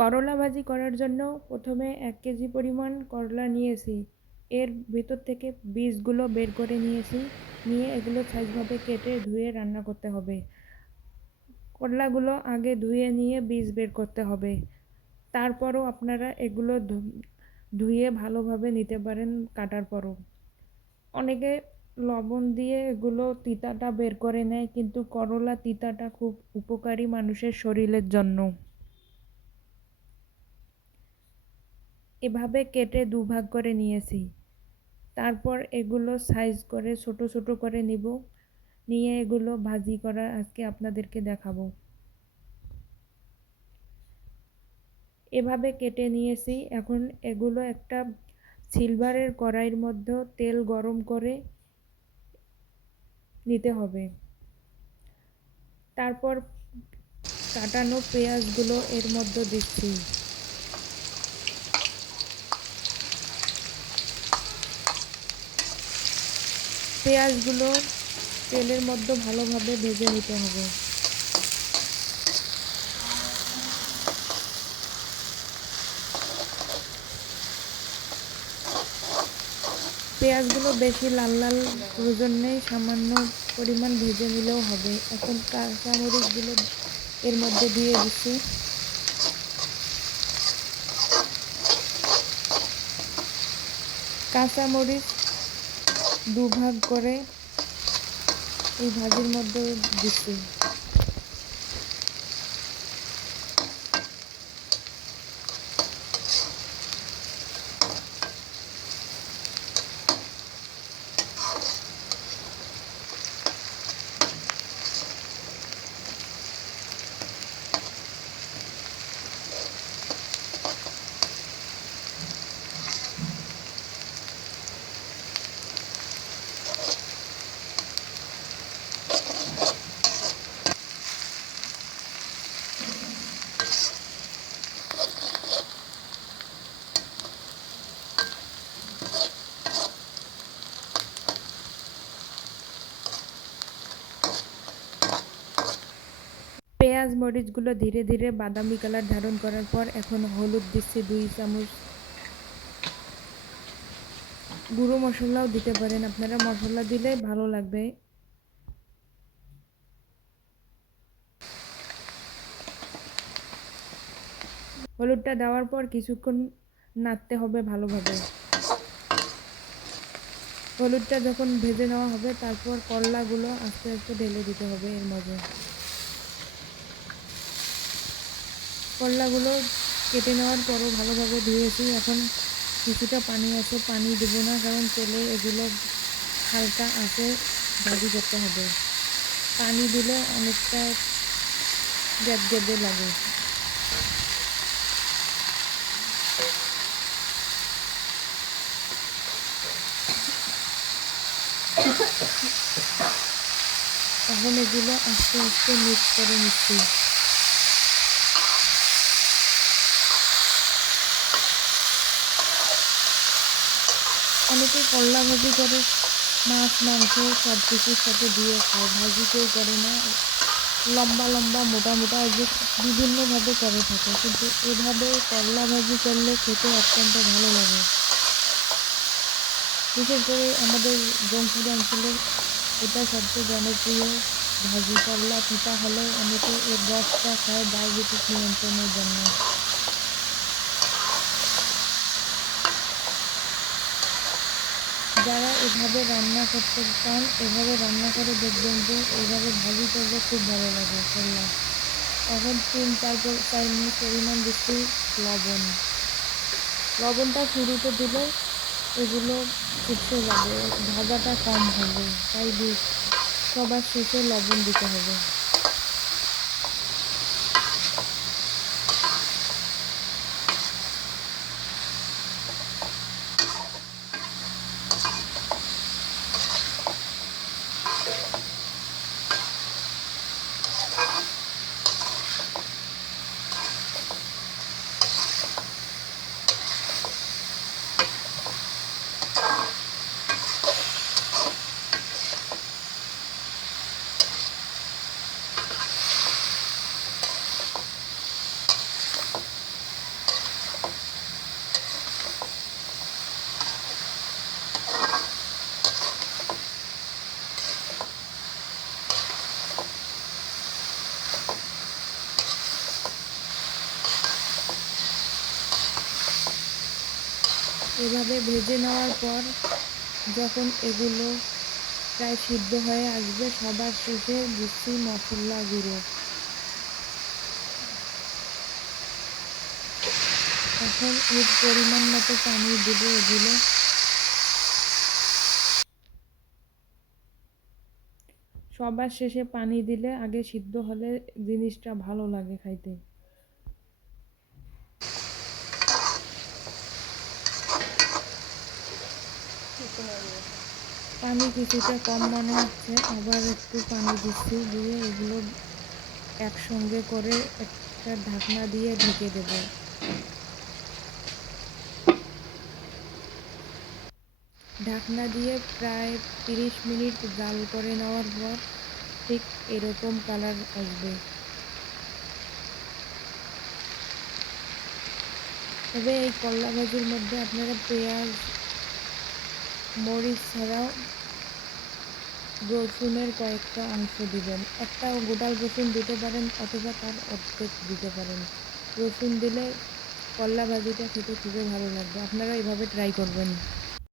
করলা ভাজি করার জন্য প্রথমে 1 কেজি পরিমাণ করলা নিয়েছি। এর ভিতর থেকে বীজগুলো বের করে নিয়েছি। নিয়ে এগুলো সাইজভাবে কেটে ধুয়ে রান্না করতে হবে। করলাগুলো আগে ধুয়ে নিয়ে বীজ বের করতে হবে। তারপরও আপনারা এগুলো ধুয়ে ভালোভাবে নিতে পারেন কাটার পরও। অনেকে লবণ দিয়ে এগুলো তিতাটা বের করে নেয়, কিন্তু করলা তিতাটা খুব উপকারী মানুষের শরীরের জন্য। এভাবে কেটে দুভাগ করে নিয়েছি। তারপর এগুলো সাইজ করে ছোট ছোট করে নিব। নিয়ে এগুলো ভাজি করা আজকে আপনাদেরকে দেখাবো। এভাবে কেটে নিয়েছি। এখন এগুলো একটা সিলভারের কড়াইয়ের মধ্যে তেল গরম করে নিতে হবে। তারপর কাটানো পেঁয়াজগুলো এর মধ্যে দিচ্ছি। পেঁয়াজগুলো তেলের মধ্যে ভালোভাবে ভেজে নিতে হবে। পেঁয়াজগুলো বেশি লাল লাল প্রয়োজন নেই, সামান্য পরিমাণ ভেজে নিলেও হবে। এখন কাঁচামরিচগুলো এর মধ্যে দিয়ে দিচ্ছি। কাঁচামরিচ দুভাগ করে এই ভাজির মধ্যে দিচ্ছি। পেঁয়াজ মরিচগুলো ধীরে ধীরে বাদামি কালার ধারণ করার পর এখন হলুদ দিচ্ছি 2 চামচ। গুঁড়ো মশলাও দিতে পারেন আপনারা, মশলা দিলে ভালো লাগবে। হলুদটা দেওয়ার পর কিছুক্ষণ নাড়তে হবে ভালোভাবে। হলুদটা যখন ভেজে নেওয়া হবে তারপর করলাগুলো আস্তে আস্তে ঢেলে দিতে হবে এর মধ্যে। করলাগুলো কেটে নেওয়ার পরও ভালোভাবে ধুয়েছি। এখন কিছুটা পানি আছে, পানি দেবো না, কারণ তেলে এগুলো হালকা আঁচে ভাজি করতে হবে। পানি দিলে অনেকটা গেদগেদে লাগে। এখন এগুলো আস্তে আস্তে মিক্স করে নিচ্ছি। অনেকে করলা ভাজি করে মাছ মাংস সব কিছুর সাথে দিয়ে খায়, ভাজি কেউ করে না, লম্বা লম্বা মোটা মোটা বিভিন্নভাবে করে থাকে, কিন্তু এভাবে করলা ভাজি করলে খেতে অত্যন্ত ভালো লাগে। বিশেষ করে আমাদের জংপুর অঞ্চলে এটা সবচেয়ে জনপ্রিয় ভাজি। করলা তিতা হলেও অনেকে এর রসটা খায় ডায়াবেটিস নিয়ন্ত্রণের জন্য। যারা এভাবে রান্না করতে চান এভাবে রান্না করে দেখবেন যে এভাবে ভাজি করলে খুব ভালো লাগে করলা। এখন 3-4 মিনিট পরিমাণ দিচ্ছি লবণ। লবণটা শুরুতে দিলে এগুলো শুকিয়ে যাবে, ভাজাটা কম হবে, তাই সবার শেষে লবণ দিতে হবে। এভাবে ভেজে নেওয়ার পর যখন এগুলো প্রায় সিদ্ধ হয়ে আসবে সবার শেষে দিচ্ছি মশলা গুঁড়ো। এখন এর পরিমাণ মতো পানি দেবো এগুলো। সবার শেষে পানি দিলে আগে সিদ্ধ হলে জিনিসটা ভালো লাগে খাইতে। পানি কিছুটা কম মনে হচ্ছে, আবার একটু পানি দিচ্ছি, দিয়ে এগুলো একসঙ্গে করে একটা ঢাকনা দিয়ে ঢেকে দেব। ঢাকনা দিয়ে প্রায় 30 মিনিট জাল করে নেওয়ার পর ঠিক এরকম কালার আসবে। তবে এই করলা ভাজির মধ্যে আপনারা পেঁয়াজ মরিচ ছাড়াও রসুনের কয়েকটা অংশ দিবেন। একটা গোটা রসুন দিতে পারেন অথবা তার অর্ধেক দিতে পারেন। রসুন দিলে করলা ভাজিটা খেতে খুবই ভালো লাগবে। আপনারা এভাবে ট্রাই করবেন।